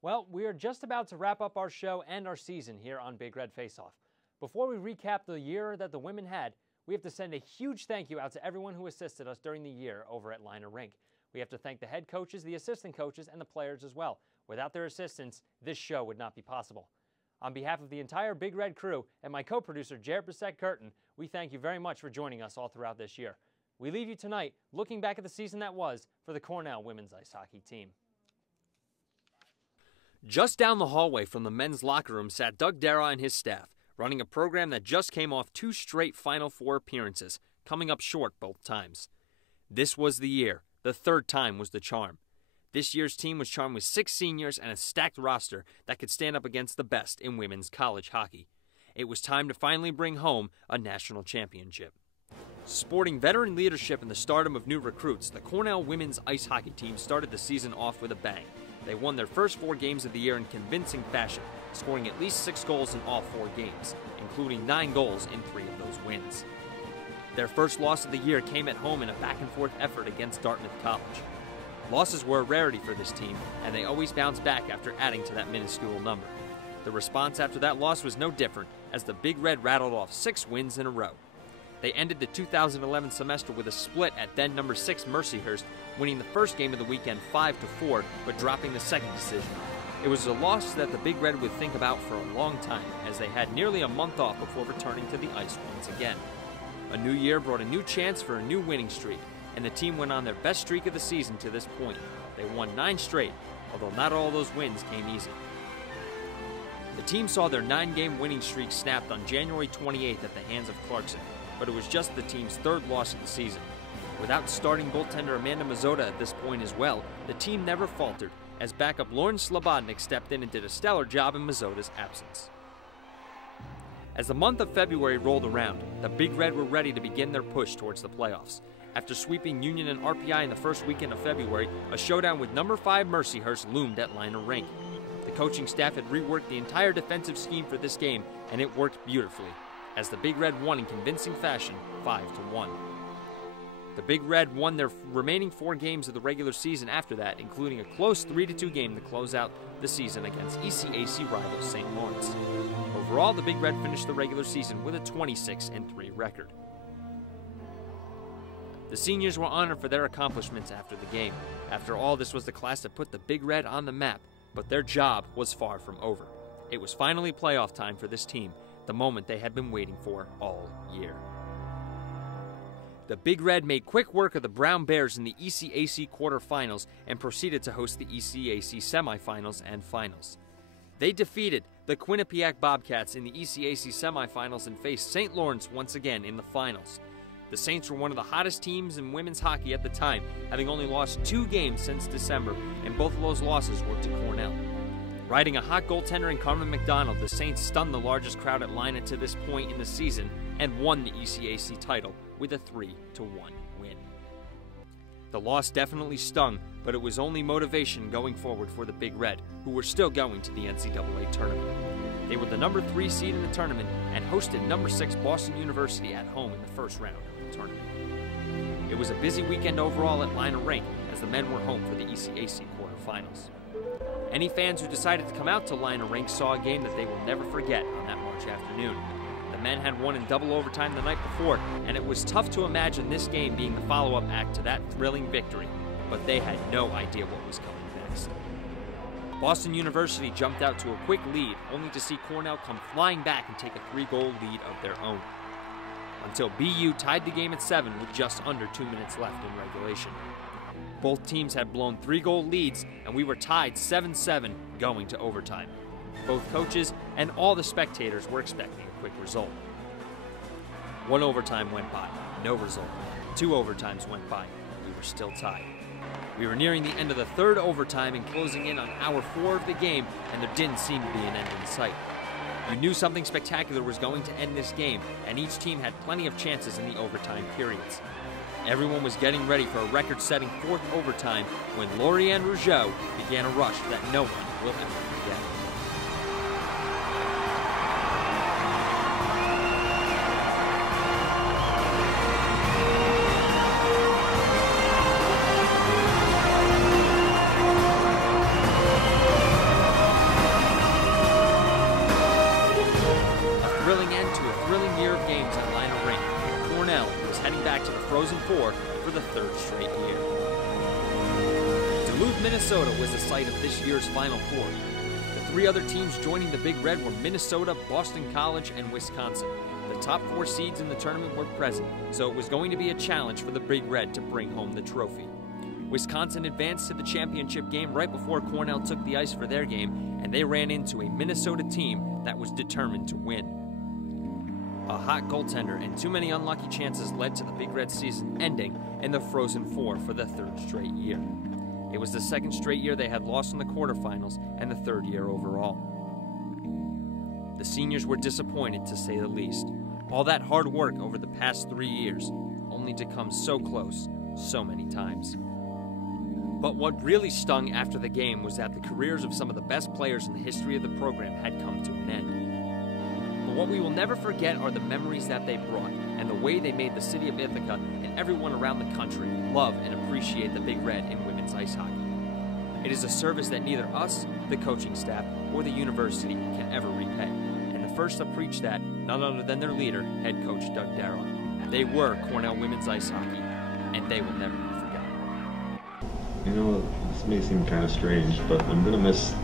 Well, we are just about to wrap up our show and our season here on Big Red Faceoff. Before we recap the year that the women had, we have to send a huge thank you out to everyone who assisted us during the year over at Liner Rink. We have to thank the head coaches, the assistant coaches, and the players as well. Without their assistance, this show would not be possible. On behalf of the entire Big Red crew and my co-producer, Jared Brissett-Curtin, we thank you very much for joining us all throughout this year. We leave you tonight looking back at the season that was for the Cornell women's ice hockey team. Just down the hallway from the men's locker room sat Doug Dara and his staff, running a program that just came off 2 straight Final Four appearances, coming up short both times. This was the year. The 3rd time was the charm. This year's team was charmed with 6 seniors and a stacked roster that could stand up against the best in women's college hockey. It was time to finally bring home a national championship. Sporting veteran leadership and the stardom of new recruits, the Cornell women's ice hockey team started the season off with a bang. They won their first 4 games of the year in convincing fashion, scoring at least 6 goals in all 4 games, including 9 goals in 3 of those wins. Their first loss of the year came at home in a back-and-forth effort against Dartmouth College. Losses were a rarity for this team, and they always bounced back after adding to that minuscule number. The response after that loss was no different, as the Big Red rattled off 6 wins in a row. They ended the 2011 semester with a split at then number 6 Mercyhurst, winning the first game of the weekend 5-4, but dropping the second decision. It was a loss that the Big Red would think about for a long time, as they had nearly a month off before returning to the ice once again. A new year brought a new chance for a new winning streak, and the team went on their best streak of the season to this point. They won 9 straight, although not all those wins came easy. The team saw their 9-game winning streak snapped on January 28th at the hands of Clarkson, but it was just the team's 3rd loss of the season. Without starting goaltender Amanda Mazzotta at this point as well, the team never faltered, as backup Lauren Slobodnik stepped in and did a stellar job in Mazzotta's absence. As the month of February rolled around, the Big Red were ready to begin their push towards the playoffs. After sweeping Union and RPI in the first weekend of February, a showdown with number 5 Mercyhurst loomed at Liner Rink. The coaching staff had reworked the entire defensive scheme for this game, and it worked beautifully, as the Big Red won in convincing fashion 5-1. The Big Red won their remaining 4 games of the regular season after that, including a close 3-2 game to close out the season against ECAC rivals St. Lawrence. Overall, the Big Red finished the regular season with a 26-3 record. The seniors were honored for their accomplishments after the game. After all, this was the class that put the Big Red on the map, but their job was far from over. It was finally playoff time for this team, the moment they had been waiting for all year. The Big Red made quick work of the Brown Bears in the ECAC quarterfinals and proceeded to host the ECAC semifinals and finals. They defeated the Quinnipiac Bobcats in the ECAC semifinals and faced St. Lawrence once again in the finals. The Saints were one of the hottest teams in women's hockey at the time, having only lost 2 games since December, and both of those losses were to Cornell. Riding a hot goaltender in Carmen McDonald, the Saints stunned the largest crowd at Liner to this point in the season and won the ECAC title with a 3-1 win. The loss definitely stung, but it was only motivation going forward for the Big Red, who were still going to the NCAA tournament. They were the number 3 seed in the tournament and hosted number 6 Boston University at home in the first round of the tournament. It was a busy weekend overall at Liner Rink, as the men were home for the ECAC quarterfinals. Any fans who decided to come out to Liner Rink saw a game that they will never forget on that March afternoon. The men had won in double overtime the night before, and it was tough to imagine this game being the follow-up act to that thrilling victory, but they had no idea what was coming next. Boston University jumped out to a quick lead, only to see Cornell come flying back and take a 3-goal lead of their own, until BU tied the game at 7 with just under 2 minutes left in regulation. Both teams had blown 3-goal leads, and we were tied 7-7 going to overtime. Both coaches and all the spectators were expecting a quick result. 1 overtime went by, no result. 2 overtimes went by, we were still tied. We were nearing the end of the 3rd overtime and closing in on hour 4 of the game, and there didn't seem to be an end in sight. You knew something spectacular was going to end this game, and each team had plenty of chances in the overtime periods. Everyone was getting ready for a record-setting 4th overtime when Lauriane Rougeau began a rush that no one will ever forget. Frozen Four for the third straight year. Duluth, Minnesota was the site of this year's Final Four. The three other teams joining the Big Red were Minnesota, Boston College, and Wisconsin. The top four seeds in the tournament were present, so it was going to be a challenge for the Big Red to bring home the trophy. Wisconsin advanced to the championship game right before Cornell took the ice for their game, and they ran into a Minnesota team that was determined to win. A hot goaltender and too many unlucky chances led to the Big Red season ending in the Frozen Four for the third straight year. It was the second straight year they had lost in the quarterfinals and the third year overall. The seniors were disappointed, to say the least. All that hard work over the past 3 years, only to come so close so many times. But what really stung after the game was that the careers of some of the best players in the history of the program had come to an end. But what we will never forget are the memories that they brought and the way they made the city of Ithaca and everyone around the country love and appreciate the Big Red in women's ice hockey. It is a service that neither us, the coaching staff, or the university can ever repay. And the first to preach that, none other than their leader, head coach Doug Darrow. They were Cornell women's ice hockey, and they will never be forgotten. You know, this may seem kind of strange, but I'm going to miss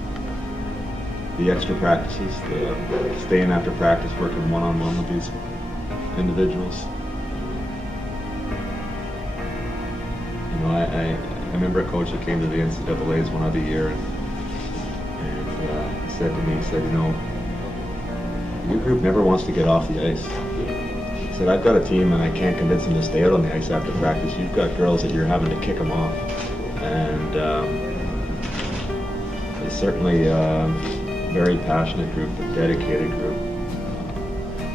the extra practices, the staying after practice, working one-on-one with these individuals. You know, I remember a coach that came to the NCAA's one other year, and he said to me, he said, you know, your group never wants to get off the ice. He said, I've got a team and I can't convince them to stay out on the ice after practice. You've got girls that you're having to kick them off. And it's certainly a very passionate group, a dedicated group,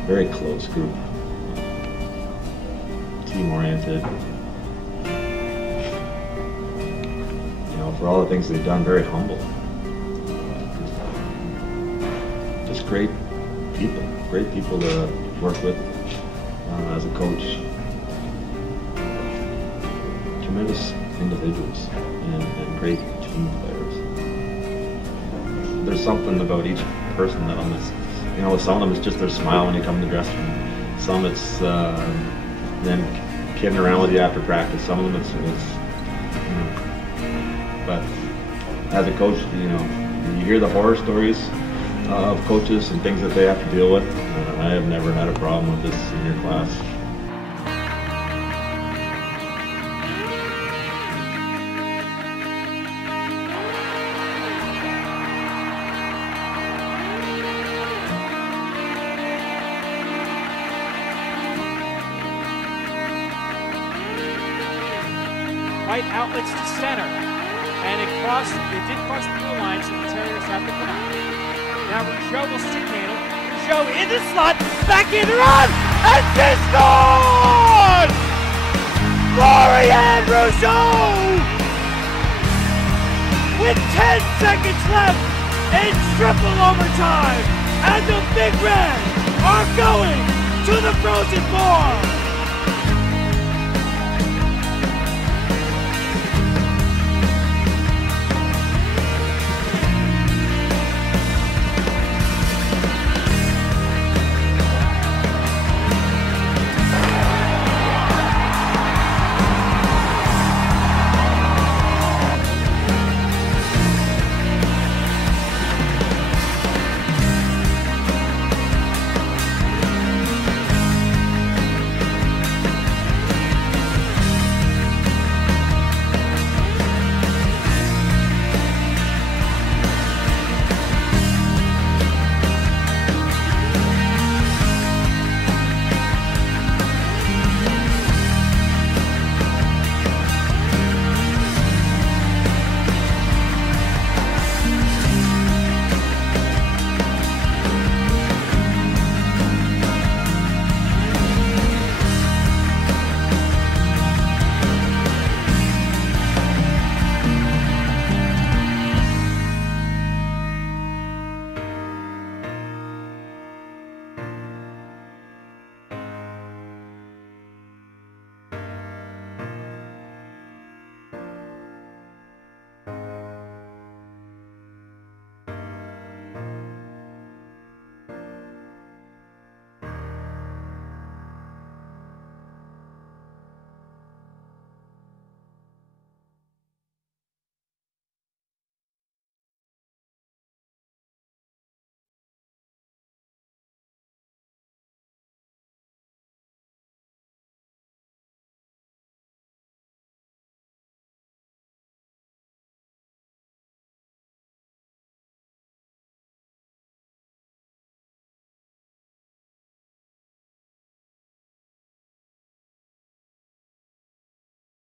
very close group, team-oriented. You know, for all the things they've done, very humble. Just great people to work with as a coach. Tremendous individuals and great team players. There's something about each person that I'll miss. You know, with some of them it's just their smile when you come in the dressing room. Some it's them kidding around with you after practice. Some of them it's you know. But as a coach, you know, you hear the horror stories of coaches and things that they have to deal with. I have never had a problem with this senior class. Right outlets to center, and it did cross the blue line, so the Terriers have to come out. Now Rougeau will stick handle. Rougeau in the slot, back in the run, and she scored! Florian Rougeau! With 10 seconds left in triple overtime, and the Big Red are going to the Frozen Four!